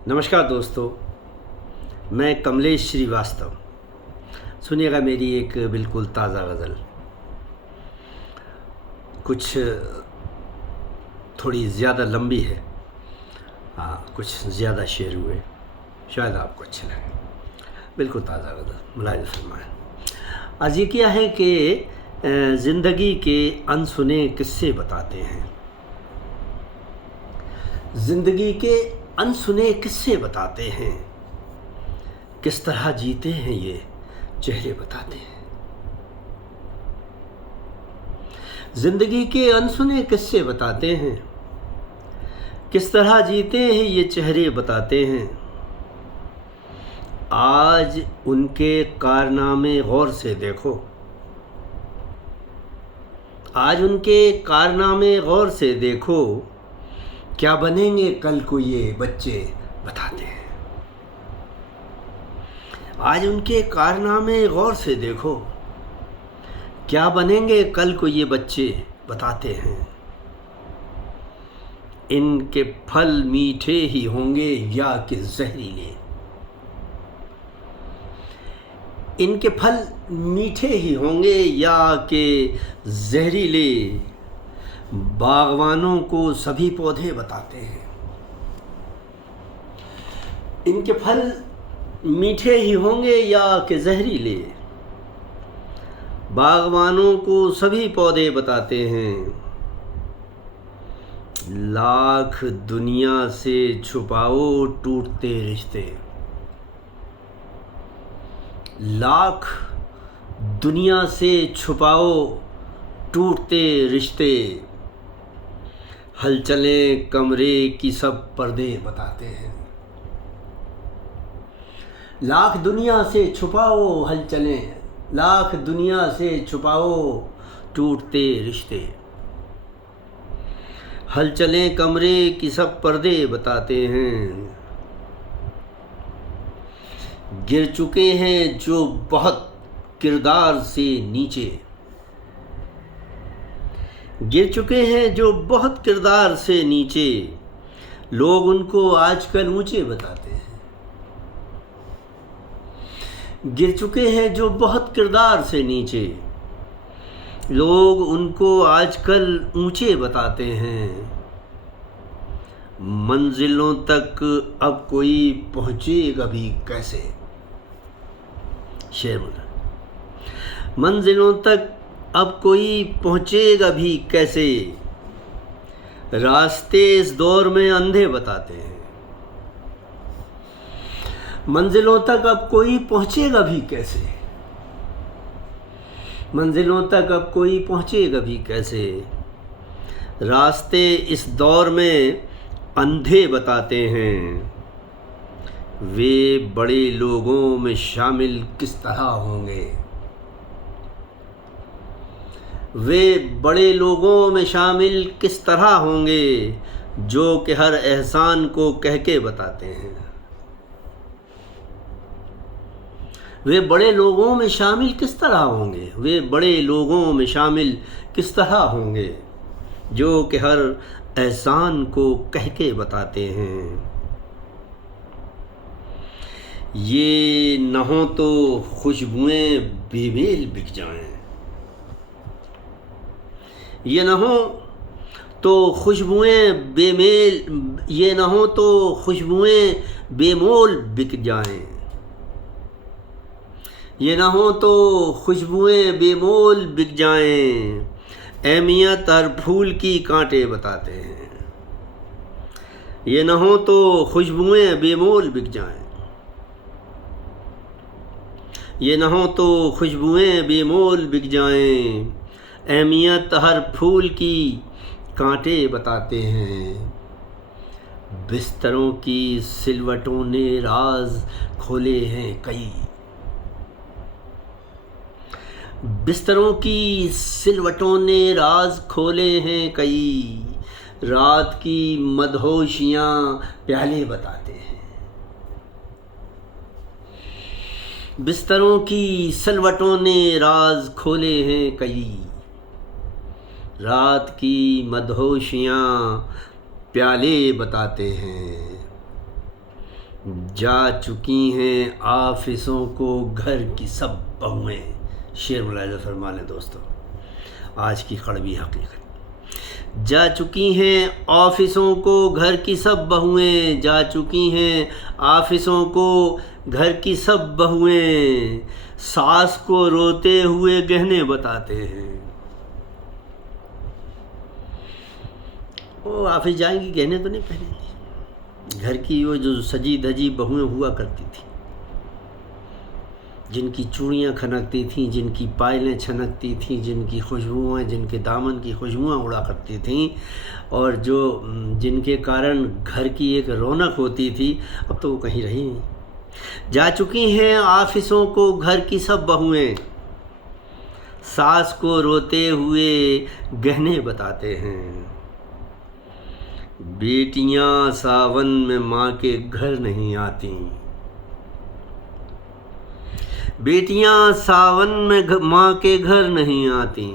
नमस्कार दोस्तों, मैं कमलेश श्रीवास्तव। सुनिएगा मेरी एक बिल्कुल ताज़ा गज़ल। कुछ थोड़ी ज़्यादा लंबी है, कुछ ज़्यादा शेर हुए, शायद आपको अच्छे लगे। बिल्कुल ताज़ा गज़ल, मुलाहिज़ा फरमाएं। आज ये क्या है कि ज़िंदगी के अनसुने किस्से बताते हैं। ज़िंदगी के अनसुने किस्से बताते हैं, किस तरह जीते हैं ये चेहरे बताते हैं। ज़िंदगी के अनसुने किस्से बताते हैं, किस तरह जीते हैं ये चेहरे बताते हैं। आज उनके कारनामे गौर से देखो, आज उनके कारनामे गौर से देखो, क्या बनेंगे कल को ये बच्चे बताते हैं। आज उनके कारनामे गौर से देखो, क्या बनेंगे कल को ये बच्चे बताते हैं। इनके फल मीठे ही होंगे या कि जहरीले, इनके फल मीठे ही होंगे या कि जहरीले। बागवानों को सभी पौधे बताते हैं, इनके फल मीठे ही होंगे या कि जहरीले। बागवानों को सभी पौधे बताते हैं। लाख दुनिया से छुपाओ टूटते रिश्ते, लाख दुनिया से छुपाओ टूटते रिश्ते। हलचलें कमरे की सब पर्दे बताते हैं। लाख दुनिया से छुपाओ हलचलें, लाख दुनिया से छुपाओ टूटते रिश्ते। हलचलें कमरे की सब पर्दे बताते हैं। गिर चुके हैं जो बहुत किरदार से नीचे, गिर चुके हैं जो बहुत किरदार से नीचे। लोग उनको आजकल ऊंचे बताते हैं। गिर चुके हैं जो बहुत किरदार से नीचे, लोग उनको आजकल ऊंचे बताते हैं। मंजिलों तक अब कोई पहुंचेगा भी कैसे, शेर बोला। मंजिलों तक अब कोई पहुंचेगा भी कैसे। रास्ते इस दौर में अंधे बताते हैं। मंजिलों तक अब कोई पहुंचेगा भी कैसे, मंजिलों तक अब कोई पहुंचेगा भी कैसे। रास्ते इस दौर में अंधे बताते हैं। वे बड़े लोगों में शामिल किस तरह होंगे, वे बड़े लोगों में शामिल किस तरह होंगे, जो कि हर एहसान को कह के बताते हैं। वे बड़े लोगों में शामिल किस तरह होंगे, वे बड़े लोगों में शामिल किस तरह होंगे, जो कि हर एहसान को कह के बताते हैं। ये न हो तो खुशबुएं बेमेल बिक जाएं, ये न हो तो खुशबुएं बेमेल, ये न हो तो खुशबुएं बेमोल बिक जाएं, ये न हो तो खुशबुएं बेमोल बिक जाएं। अहमियत हर फूल की कांटे बताते हैं। ये न हो तो खुशबुएं बेमोल बिक जाएं, ये न हो तो खुशबुएं बेमोल बिक जाएं। अहमियत हर फूल की कांटे बताते हैं। बिस्तरों की सिलवटों ने राज खोले हैं कई, बिस्तरों की सिलवटों ने राज खोले हैं कई। रात की मदहोशियाँ प्याले बताते हैं। बिस्तरों की सिलवटों ने राज खोले हैं कई। रात की मदहोशियाँ प्याले बताते हैं। जा चुकी हैं ऑफिसों को घर की सब बहुएं। शेर मुलाहिज़ा फरमा लें दोस्तों, आज की कड़वी हकीकत। जा चुकी हैं ऑफिसों को घर की सब बहुएं, जा चुकी हैं ऑफिसों को घर की सब बहुएं, सास को रोते हुए गहने बताते हैं। वो ऑफिस जाएंगी गहने तो नहीं पहनेंगी। घर की वो जो सजी धजी बहुएं हुआ करती थी, जिनकी चूड़ियाँ खनकती थीं, जिनकी पायलें छनकती थीं, जिनकी खुशबुएँ, जिनके दामन की खुशबुएँ उड़ा करती थीं, और जो जिनके कारण घर की एक रौनक होती थी, अब तो वो कहीं रही नहीं। जा चुकी हैं ऑफिसों को घर की सब बहुएं, सास को रोते हुए गहने बताते हैं। बेटियां सावन में माँ के घर नहीं आती, बेटियां सावन में माँ के घर नहीं आती,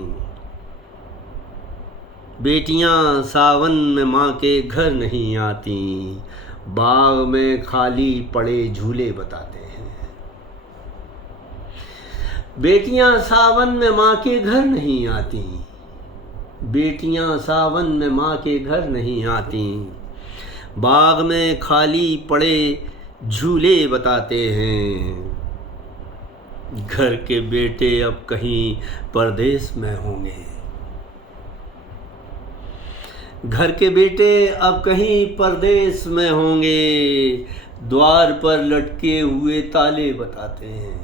बेटियां सावन में माँ के घर नहीं आती, बाग में खाली पड़े झूले बताते हैं। बेटियां सावन में माँ के घर नहीं आती, बेटियां सावन में माँ के घर नहीं आती, बाग में खाली पड़े झूले बताते हैं। घर के बेटे अब कहीं परदेश में होंगे, घर के बेटे अब कहीं परदेश में होंगे, द्वार पर लटके हुए ताले बताते हैं।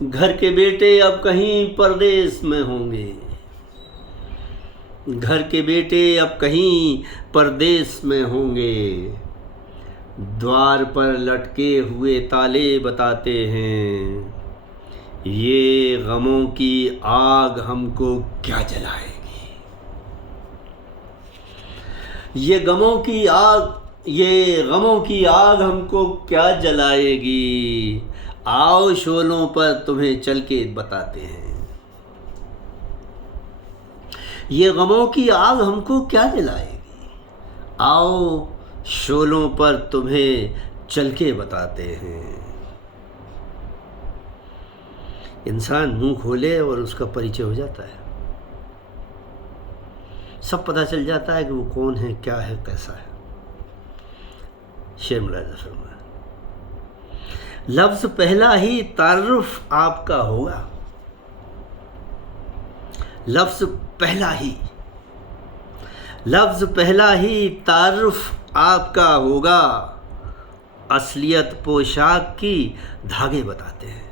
घर के बेटे अब कहीं परदेश में होंगे, घर के बेटे अब कहीं परदेश में होंगे, द्वार पर लटके हुए ताले बताते हैं। ये गमों की आग हमको क्या जलाएगी, ये गमों की आग, ये गमों की आग हमको क्या जलाएगी। आओ शोलों पर तुम्हें चल के बताते हैं, ये गमों की आग हमको क्या जलाएगी। आओ शोलों पर तुम्हें चल के बताते हैं। इंसान मुंह खोले और उसका परिचय हो जाता है, सब पता चल जाता है कि वो कौन है, क्या है, कैसा है। शेर मुलाहिज़ा फरमाया, लफ्ज़ पहला ही तारुफ आपका होगा, लफ्ज़ पहला ही, लफ्ज़ पहला ही तारुफ आपका होगा, असलियत पोशाक की धागे बताते हैं।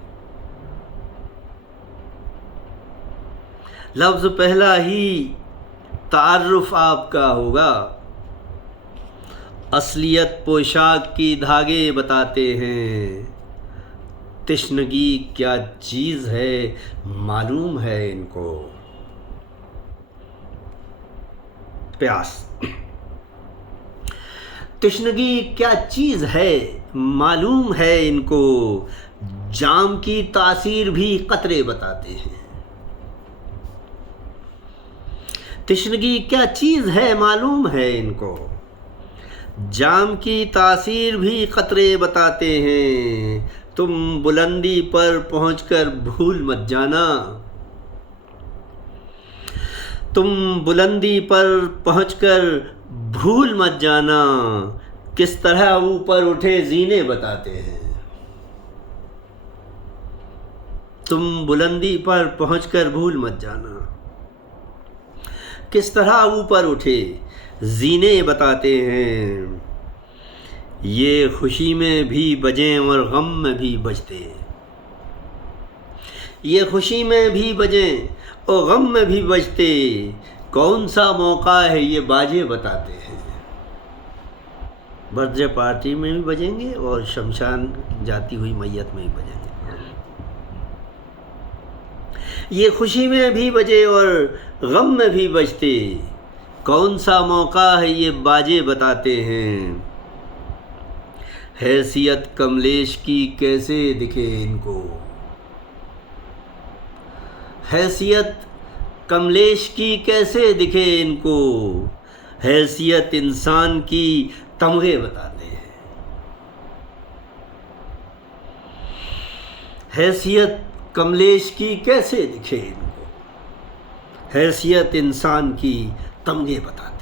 लफ्ज़ पहला ही तारुफ आपका होगा, असलियत पोशाक की धागे बताते हैं। तिश्नगी क्या चीज़ है मालूम है इनको, प्यास, तिश्नगी क्या चीज़ है मालूम है इनको, जाम की तासीर भी कतरे बताते हैं। तिश्नगी क्या चीज़ है मालूम है इनको, जाम की तासीर भी कतरे बताते हैं। तुम बुलंदी पर पहुंचकर भूल मत जाना, तुम बुलंदी पर पहुंचकर भूल मत जाना, किस तरह ऊपर उठे जीने बताते हैं। तुम बुलंदी पर पहुंचकर भूल मत जाना, किस तरह ऊपर उठे जीने बताते हैं। ये खुशी में भी बजें और गम में भी बजते, ये खुशी में भी बजें और गम में भी बजते, कौन सा मौका है ये बाजे बताते हैं। बर्थडे पार्टी में भी बजेंगे और शमशान जाती हुई मैयत में भी बजेंगे। ये खुशी में भी बजे और गम में भी बजते, कौन सा मौका है ये बाजे बताते हैं। हैसियत कमलेश की कैसे दिखे इनको, हैसियत कमलेश की कैसे दिखे इनको, हैसियत इंसान की तमगे बताते हैं। हैसियत कमलेश की कैसे दिखे इनको, हैसियत इंसान की तमगे बताते हैं।